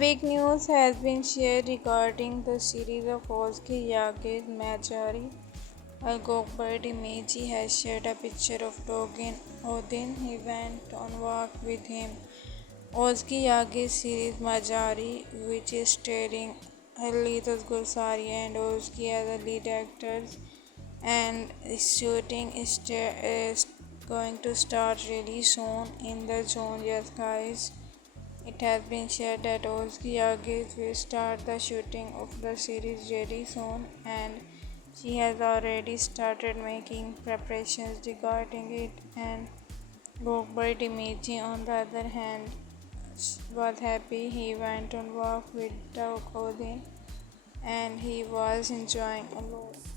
big news has been shared regarding the series of Özge yagiz Majari. Gökberk demirci has shared a picture of dog in Odin. He went on walk with him. Özge yagiz series Majari, which is starring Halitos Gulsari and Özge as the lead actors, and shooting is going to start really soon in the zone. Yes, guys. It has been shared that Özge yagiz will start the shooting of the series very soon, and she has already started making preparations regarding it. And Gökberk demirci, on the other hand, was happy. He went on walk with dog Odin, and he was enjoying a lot.